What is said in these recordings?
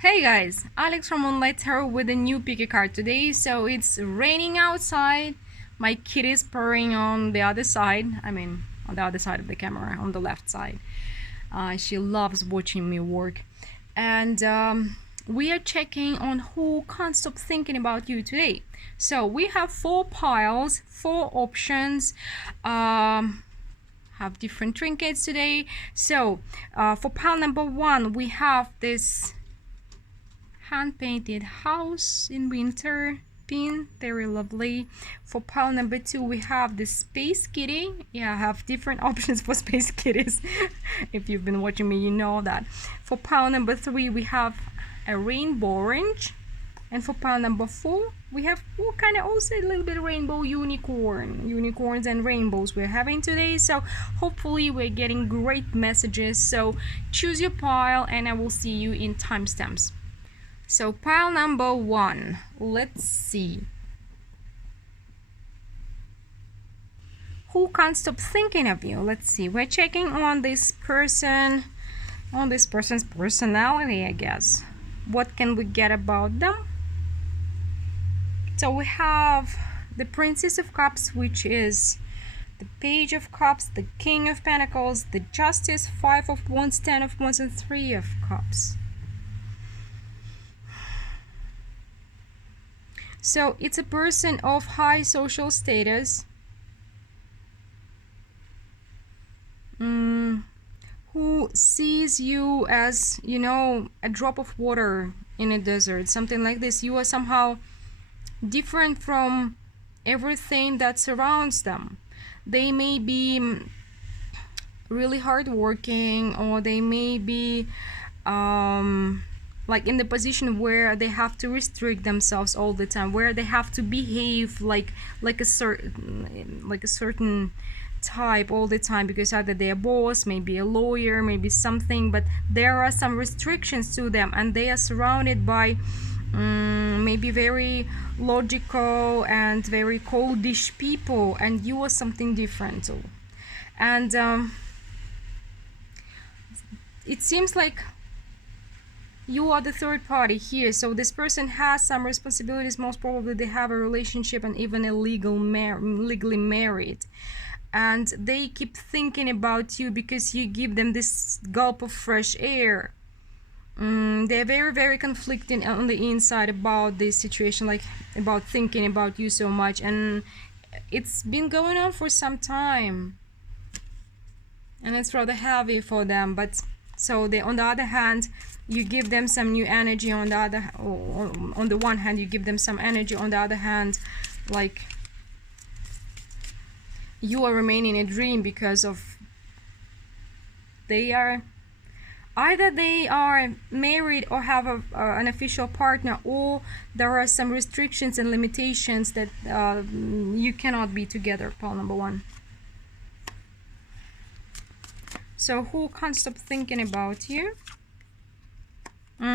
Hey guys, Alex from Unrelated Tarot with a new pick a card today. So it's raining outside. My kitty is purring on the other side. On the other side of the camera, on the left side. She loves watching me work. And we are checking on who can't stop thinking about you today. So we have 4 piles, 4 options. Have different trinkets today. So for pile number 1, we have this hand-painted house in winter pin, very lovely. For pile number 2, we have the space kitty. I have different options for space kitties. If you've been watching me, you know that. For pile number 3, we have a rainbow orange. And for pile number 4, we have kind of also a little bit of rainbow unicorns and rainbows we're having today. So hopefully we're getting great messages. So choose your pile and I will see you in timestamps. So pile number 1, let's see. Who can't stop thinking of you? Let's see. We're checking on this person, on this person's personality, I guess. What can we get about them? So we have the Princess of Cups, which is the Page of Cups, the King of Pentacles, the Justice, 5 of Wands, 10 of Wands, and 3 of Cups. So it's a person of high social status who sees you as, a drop of water in a desert, something like this. You are somehow different from everything that surrounds them. They may be really hardworking, or they may be like in the position where they have to restrict themselves all the time, where they have to behave like a certain type all the time, because either they're a boss, maybe a lawyer, maybe something, but there are some restrictions to them, and they are surrounded by maybe very logical and very coldish people, and you are something different too. And it seems like you are the third party here. So this person has some responsibilities. Most probably they have a relationship and even a legally married, and they keep thinking about you because you give them this gulp of fresh air. They're very, very conflicted on the inside about this situation, like about thinking about you so much, and it's been going on for some time, and it's rather heavy for them. But so they, on the other hand, you give them some new energy. On the one hand, you give them some energy. On the other hand, like, you are remaining a dream because of either they are married or have an official partner, or there are some restrictions and limitations that you cannot be together. Pile number 1. So who can't stop thinking about you? We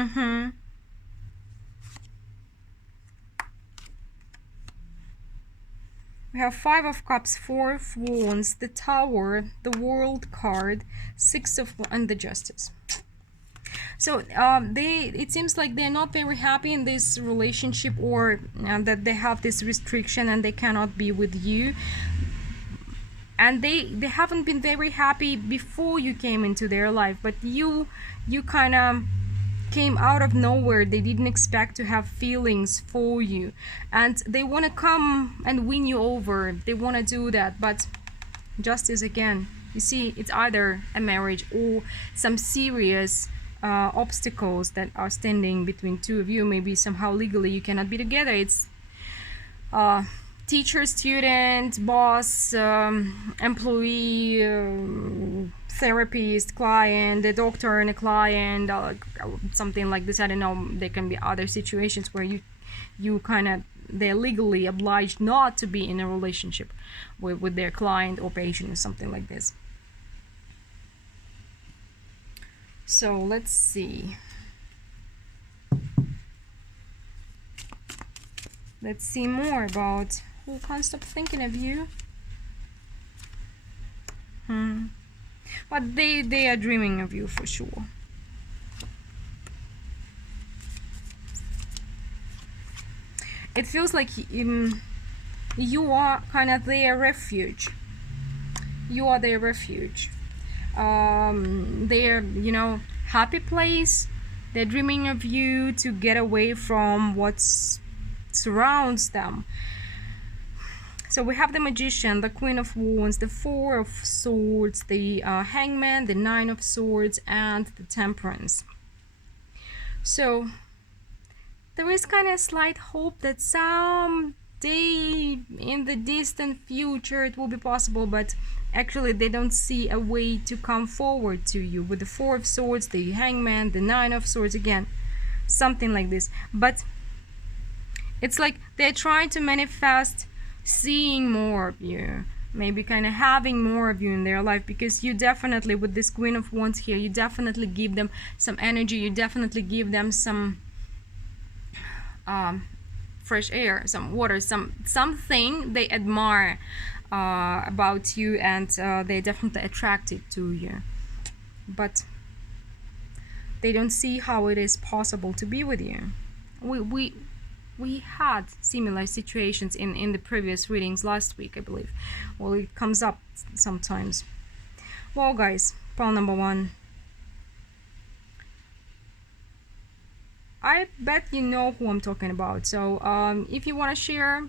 have 5 of Cups, 4 of Wands, the Tower, the World card, 6 of Wands, and the Justice. So it seems like they're not very happy in this relationship, or that they have this restriction and they cannot be with you. And they haven't been very happy before you came into their life, but you kind of came out of nowhere. They didn't expect to have feelings for you, and they want to come and win you over. They want to do that, but Justice again. You see, it's either a marriage or some serious obstacles that are standing between two of you. Maybe somehow legally you cannot be together. It's teacher, student, boss, employee, therapist, client, a doctor and a client, something like this. I don't know. There can be other situations where you kind of, they're legally obliged not to be in a relationship with their client or patient or something like this. So let's see. Let's see more about who can't stop thinking of you. But they are dreaming of you for sure. it feels like you are kind of their refuge. You are their refuge. Their, happy place. They're dreaming of you to get away from what surrounds them. So we have the Magician, the Queen of Wands, the Four of Swords, the Hangman, the Nine of Swords, and the Temperance. So there is kind of slight hope that someday in the distant future it will be possible, but actually they don't see a way to come forward to you with the Four of Swords, the Hangman, the Nine of Swords, again, something like this. But it's like they're trying to manifest seeing more of you, maybe kind of having more of you in their life, because you definitely, with this Queen of Wands here, you definitely give them some energy, you definitely give them some fresh air, some water, something they admire about you, and they're definitely attracted to you, but they don't see how it is possible to be with you. We had similar situations in the previous readings last week, I believe. Well, it comes up sometimes. Well, guys, pile number 1. I bet you know who I'm talking about. So if you want to share,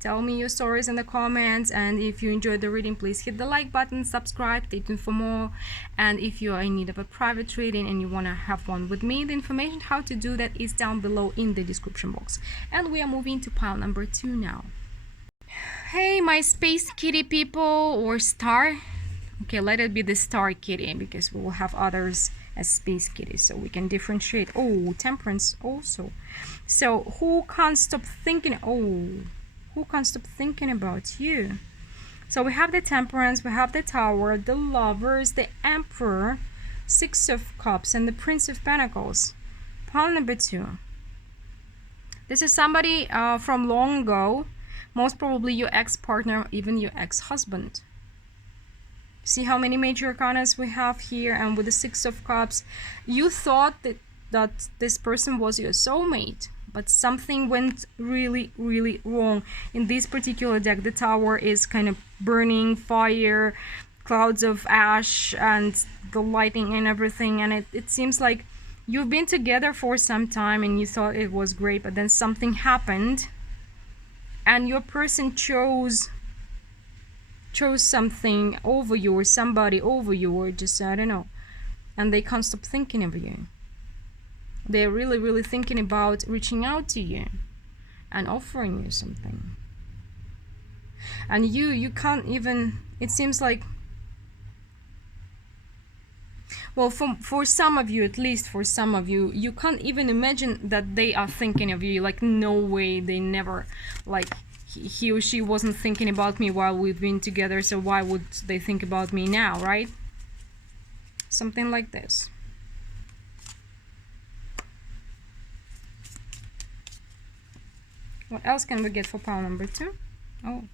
tell me your stories in the comments, and if you enjoyed the reading, please hit the like button, subscribe, stay tuned for more. And if you are in need of a private reading and you want to have one with me, the information how to do that is down below in the description box. And we are moving to pile number 2 now. Hey, my space kitty people, or star. Okay, let it be the star kitty, because we will have others as space kitties, so we can differentiate. Oh, Temperance also. So who can't stop thinking? Who can't stop thinking about you? So we have the Temperance, we have the Tower, the Lovers, the Emperor, Six of Cups, and the Prince of Pentacles. Pile number 2. This is somebody from long ago, most probably your ex-partner, even your ex-husband. See how many major arcanas we have here, and with the Six of Cups, you thought that this person was your soulmate, but something went really, really wrong. In this particular deck, the Tower is kind of burning, fire, clouds of ash, and the lighting and everything. And it seems like you've been together for some time and you thought it was great, but then something happened and your person chose something over you, or somebody over you, or just, I don't know. And they can't stop thinking of you. They're really, really thinking about reaching out to you and offering you something. And you can't even, it seems like, well, for some of you, at least for some of you, you can't even imagine that they are thinking of you. Like, no way, they never, like, he or she wasn't thinking about me while we've been together, so why would they think about me now, right? Something like this. What else can we get for pile number 2? Oh.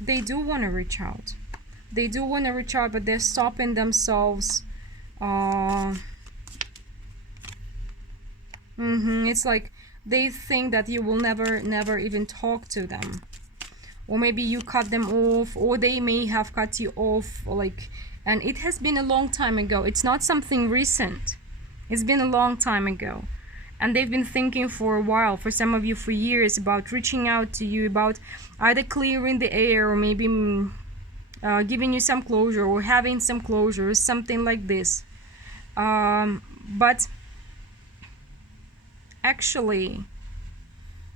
They do want to reach out. They do want to reach out, but they're stopping themselves. It's like they think that you will never even talk to them. Or maybe you cut them off, or they may have cut you off, like, and it has been a long time ago. It's not something recent. It's been a long time ago. And they've been thinking for a while, for some of you for years, about reaching out to you, about either clearing the air, or maybe giving you some closure, or having some closure, or something like this. But actually,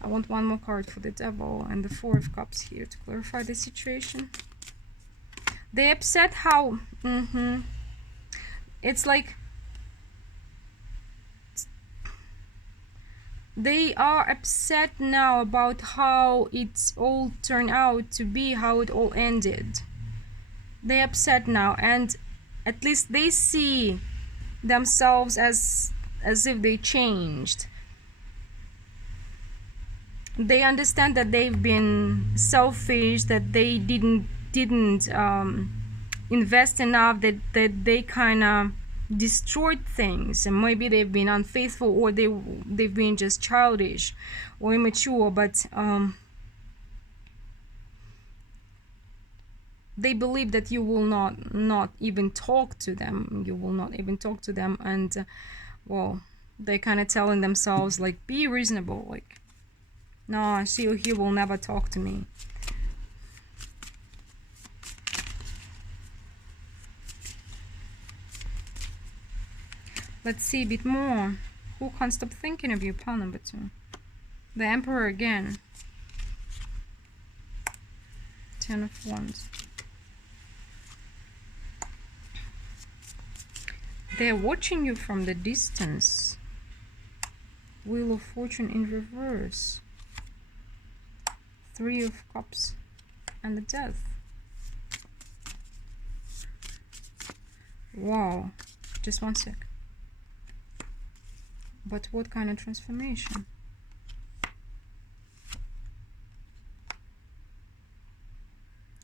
I want one more card for the Devil and the Four of Cups here to clarify the situation. They upset how... It's like... They are upset now about how it's all turned out to be, how it all ended. They're upset now, and at least they see themselves as if they changed. They understand that they've been selfish, that they didn't invest enough, that they kind of destroyed things, and maybe they've been unfaithful, or they've been just childish or immature, but they believe that you will not even talk to them. You will not even talk to them, and well, they're kind of telling themselves like, be reasonable, like, no, he will never talk to me. Let's see a bit more. Who can't stop thinking of you? Pile number 2. The Emperor again. 10 of Wands. They're watching you from the distance. Wheel of Fortune in reverse. 3 of Cups and the Death. Wow. Just one sec. But what kind of transformation?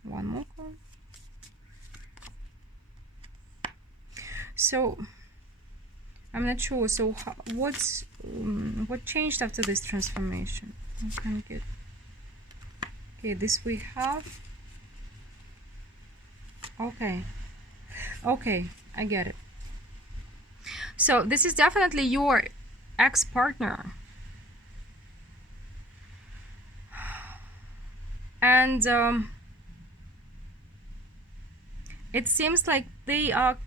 One more card. So I'm not sure. So what changed after this transformation? Okay, good. Okay, this we have. Okay, I get it. So this is definitely your ex-partner, and it seems like they are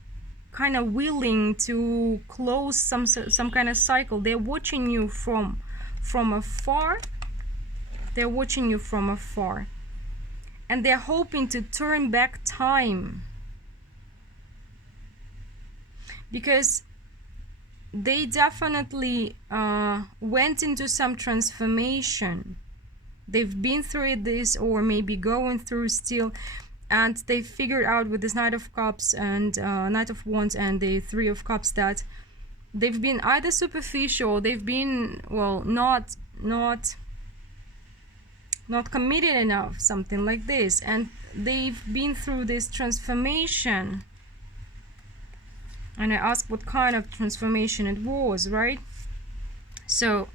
kind of willing to close some kind of cycle. They're watching you from afar. They're watching you from afar, and they're hoping to turn back time, because they definitely went into some transformation. They've been through this, or maybe going through still, and they figured out with this Knight of Cups and Knight of Wands and the 3 of Cups that they've been either superficial, they've been, well, not committed enough, something like this, and they've been through this transformation. And I asked what kind of transformation it was, right? So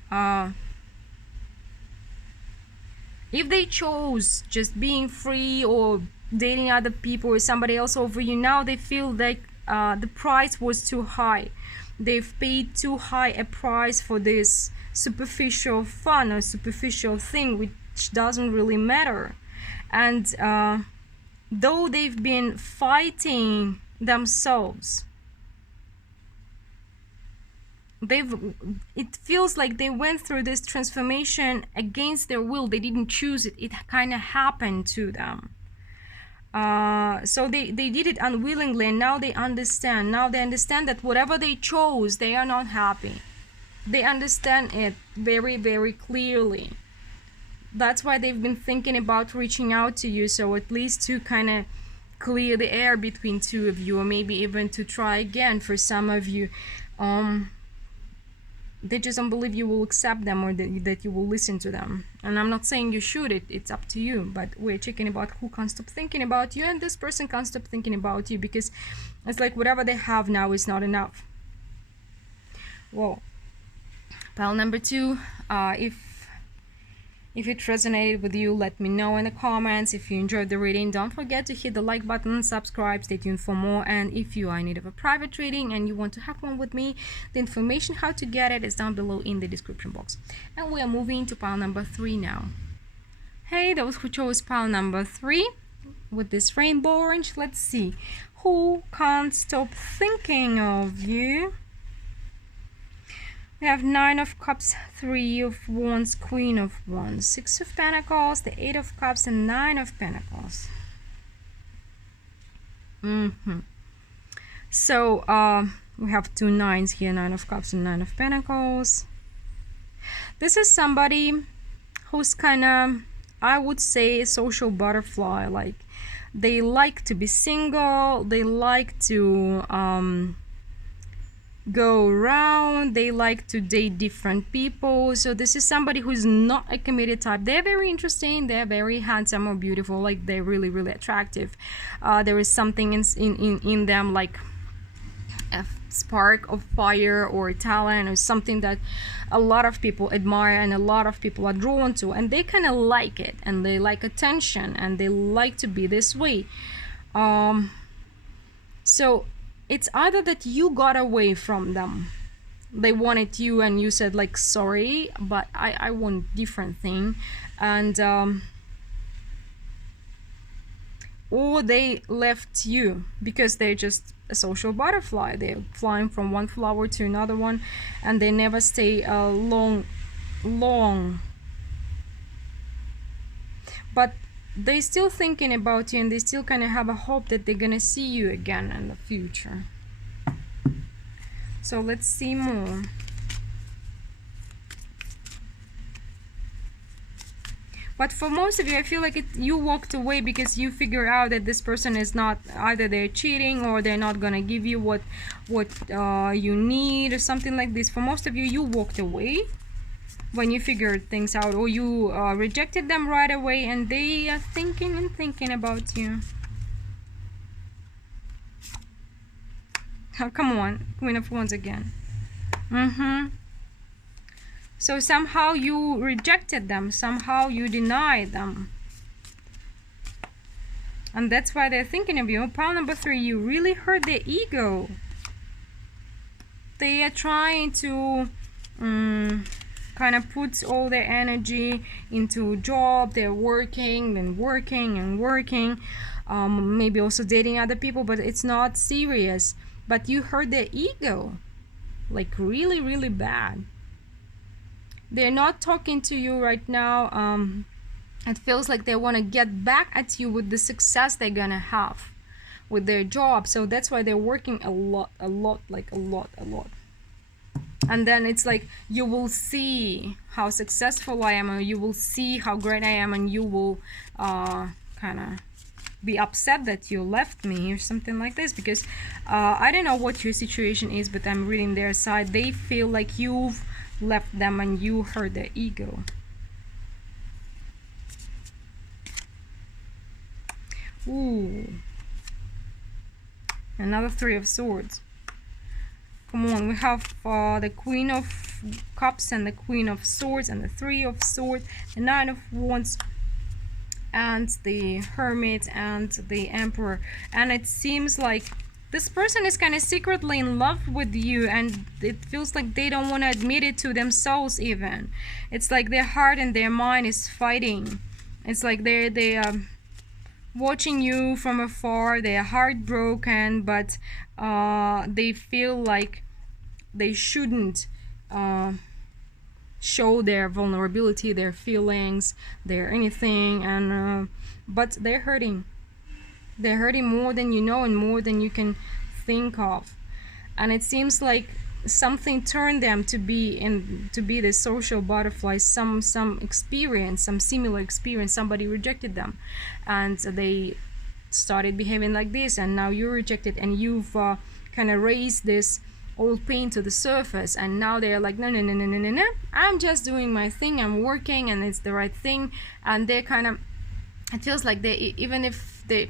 if they chose just being free or dating other people or somebody else over you, now they feel like the price was too high. They've paid too high a price for this superficial fun or superficial thing, which doesn't really matter. And though they've been fighting themselves, it feels like they went through this transformation against their will. They didn't choose it. It kind of happened to them. So they did it unwillingly, and now they understand. Now they understand that whatever they chose, they are not happy. They understand it very, very clearly. That's why they've been thinking about reaching out to you, so at least to kind of clear the air between two of you, or maybe even to try again for some of you. They just don't believe you will accept them, or that you will listen to them. And I'm not saying you should, it's up to you, but we're checking about who can't stop thinking about you, and this person can't stop thinking about you, because it's like whatever they have now is not enough. Well, pile number 2, if it resonated with you, let me know in the comments. If you enjoyed the reading, don't forget to hit the like button, subscribe, stay tuned for more. And if you are in need of a private reading and you want to have one with me, the information how to get it is down below in the description box. And we are moving to pile number 3 now. Hey, those who chose pile number 3 with this rainbow orange, let's see. Who can't stop thinking of you? We have 9 of Cups, 3 of Wands, Queen of Wands, 6 of Pentacles, the 8 of Cups, and 9 of Pentacles. So we have 2 9s here, 9 of Cups and 9 of Pentacles. This is somebody who's kind of, I would say, a social butterfly. Like, they like to be single, they like to go around, they like to date different people. So this is somebody who's not a committed type. They're very interesting, they're very handsome or beautiful, like they're really, really attractive. There is something in them, like a spark of fire or talent or something that a lot of people admire and a lot of people are drawn to, and they kind of like it, and they like attention, and they like to be this way. So it's either that you got away from them, they wanted you and you said like, sorry, but I want different thing, and or they left you because they're just a social butterfly. They're flying from one flower to another one, and they never stay long. But they still thinking about you, and they still kind of have a hope that they're gonna see you again in the future. So let's see more. But for most of you, I feel like you walked away because you figure out that this person is not, either they're cheating or they're not gonna give you what you need or something like this. For most of you, you walked away when you figured things out, or you rejected them right away, and they are thinking and thinking about you. Oh, come on, Queen of Wands again. So somehow you rejected them, somehow you denied them, and that's why they're thinking of you. Pile number 3, you really hurt their ego. They are trying to kind of put all their energy into a job. They're working and working and working, maybe also dating other people, but it's not serious. But you hurt their ego, like really, really bad. They're not talking to you right now. It feels like they want to get back at you with the success they're gonna have with their job. So that's why they're working a lot, like a lot. And then it's like, you will see how successful I am, or you will see how great I am, and you will kind of be upset that you left me or something like this, because I don't know what your situation is, but I'm reading their side. They feel like you've left them and you hurt their ego. Ooh, another 3 of Swords. Come on, we have the Queen of Cups and the Queen of Swords and the 3 of Swords, the 9 of Wands, and the Hermit and the Emperor. And it seems like this person is kind of secretly in love with you, and it feels like they don't want to admit it to themselves even. It's like their heart and their mind is fighting. It's like they are watching you from afar. They're heartbroken, but they feel like they shouldn't show their vulnerability, their feelings, their anything, and but they're hurting. They're hurting more than you know and more than you can think of. And it seems like something turned them to be the social butterfly, some experience, some similar experience. Somebody rejected them and they started behaving like this, and now you're rejected, and you've kind of raised this old pain to the surface, and now they're like, no, I'm just doing my thing, I'm working, and it's the right thing. And they're kind of, it feels like they, even if they,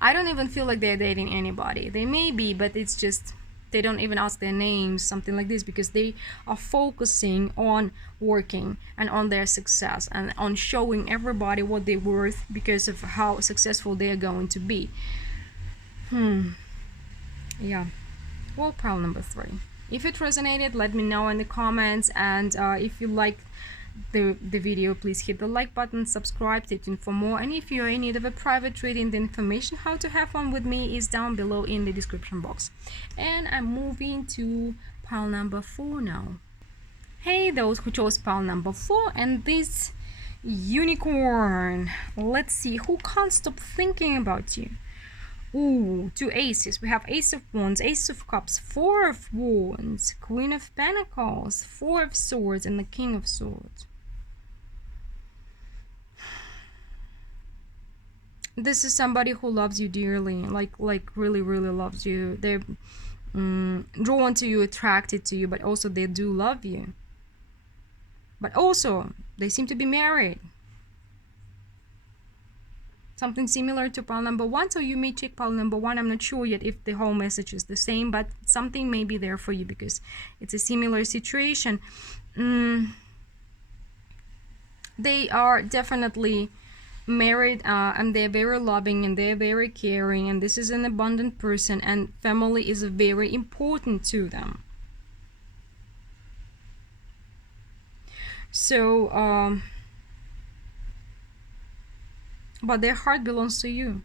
I don't even feel like they're dating anybody. They may be, but it's just they don't even ask their names, something like this, because they are focusing on working and on their success and on showing everybody what they're worth because of how successful they're going to be. Yeah. Well, pile number 3. If it resonated, let me know in the comments, and if you like the video, please hit the like button, subscribe, stay tuned for more. And if you're in need of a private reading, the information how to have one with me is down below in the description box. And I'm moving to pile number 4 now. Hey, those who chose pile number 4 and this unicorn. Let's see who can't stop thinking about you. Ooh, 2 aces. We have Ace of Wands, Ace of Cups, 4 of Wands, Queen of Pentacles, 4 of Swords, and the King of Swords. This is somebody who loves you dearly, like really, really loves you. They're drawn to you, attracted to you, but also they do love you. But also, they seem to be married. something similar to pile number one. So you may check pile number one. I'm not sure yet if the whole message is the same, but something may be there for you because it's a similar situation. They are definitely married, and they're very loving and they're very caring, and this is an abundant person, and family is very important to them. So but their heart belongs to you.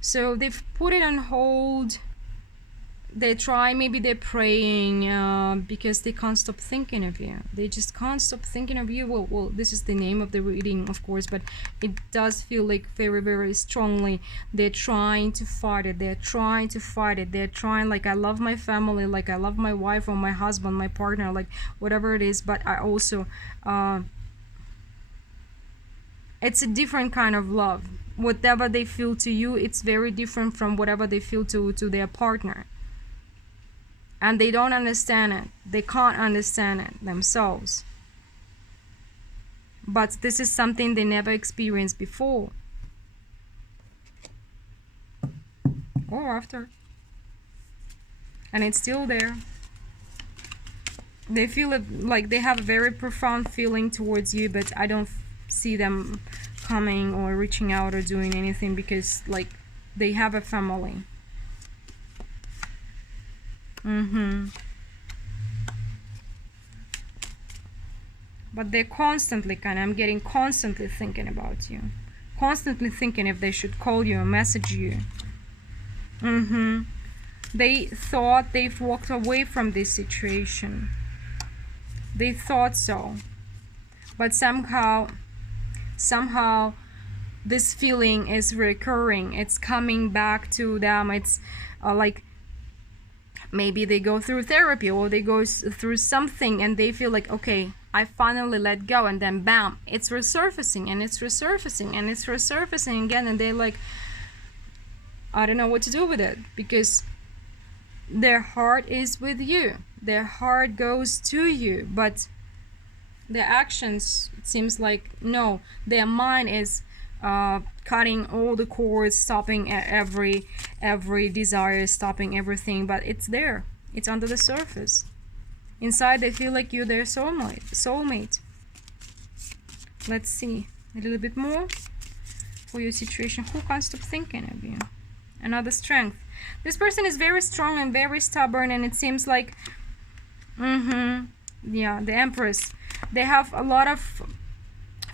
So they've put it on hold. They try, maybe they're praying, because they can't stop thinking of you. They just can't stop thinking of you. Well, this is the name of the reading, of course, but it does feel like very, very strongly they're trying to fight it. They're trying to fight it. They're trying, like, I love my family, like I love my wife or my husband, my partner, like whatever it is, but I also it's a different kind of love. Whatever they feel to you, it's very different from whatever they feel to their partner. And they don't understand it. They can't understand it themselves. But this is something they never experienced before. Or after. And it's still there. They feel it, like they have a very profound feeling towards you, but I don't see them coming or reaching out or doing anything because, like, they have a family. But they're constantly I'm getting constantly thinking about you. Constantly thinking if they should call you or message you. They thought they've walked away from this situation. They thought so. But somehow this feeling is recurring. It's coming back to them. It's like maybe they go through therapy or they go through something and they feel like, okay, I finally let go, and then bam, it's resurfacing and it's resurfacing and it's resurfacing again, and they're like, I don't know what to do with it, because their heart is with you. Their heart goes to you, but their actions, it seems like, no, their mind is cutting all the cords, stopping every desire, stopping everything, but it's there. It's under the surface. Inside, they feel like you're their soulmate. Let's see a little bit more for your situation. Who can't stop thinking of you? Another strength. This person is very strong and very stubborn, and it seems like, yeah, the Empress. They have a lot of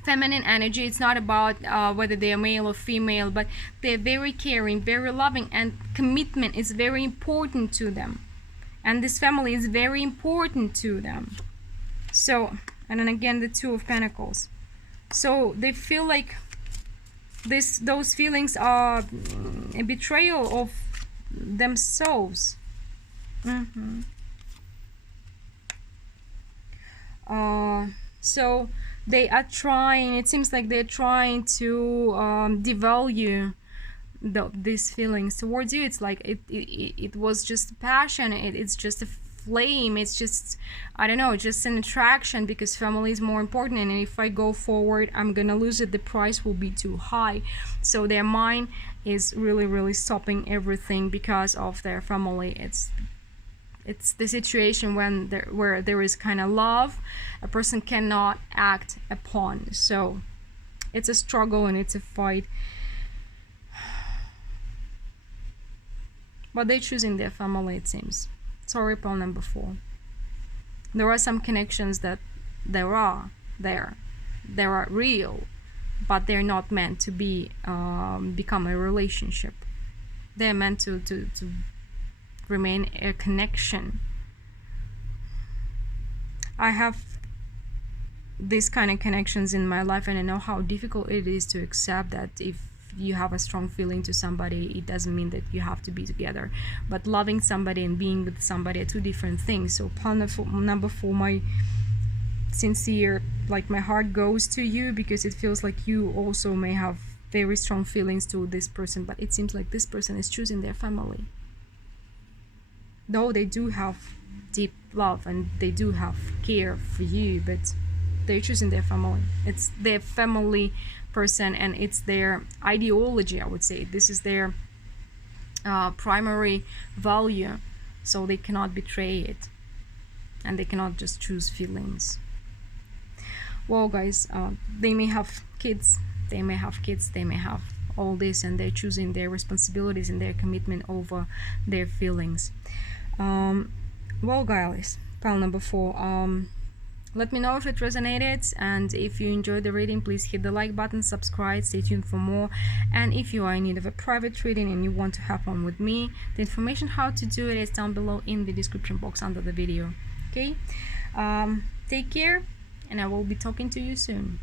feminine energy. It's not about whether they are male or female, but they're very caring, very loving, and commitment is very important to them. And this family is very important to them. So, and then again, the Two of Pentacles. So they feel like those feelings are a betrayal of themselves. So they are trying, it seems like they're trying to devalue these feelings towards you. It's like it was just passion, it's just a flame, it's just, I don't know, just an attraction, because family is more important, and if I go forward I'm gonna lose it, the price will be too high. So their mind is really stopping everything because of their family. It's the situation where there is kind of love a person cannot act upon. So it's a struggle and it's a fight. But they're choosing their family, it seems. Sorry, pile number 4. There are some connections that there are real, but they're not meant to be become a relationship. They're meant to remain a connection. I have these kind of connections in my life, and I know how difficult it is to accept that if you have a strong feeling to somebody, it doesn't mean that you have to be together. But loving somebody and being with somebody are two different things. So number 4, my sincere, like, my heart goes to you, because it feels like you also may have very strong feelings to this person, but it seems like this person is choosing their family. Though they do have deep love and they do have care for you, but they're choosing their family. It's their family person, and it's their ideology, I would say. This is their primary value, so they cannot betray it, and they cannot just choose feelings. Well, guys, they may have kids, they may have all this, and they're choosing their responsibilities and their commitment over their feelings. Well, guys, pile number 4. Let me know if it resonated, and if you enjoyed the reading, please hit the like button, subscribe, stay tuned for more. And if you are in need of a private reading and you want to have one with me, the information how to do it is down below in the description box under the video. Okay, take care, and I will be talking to you soon.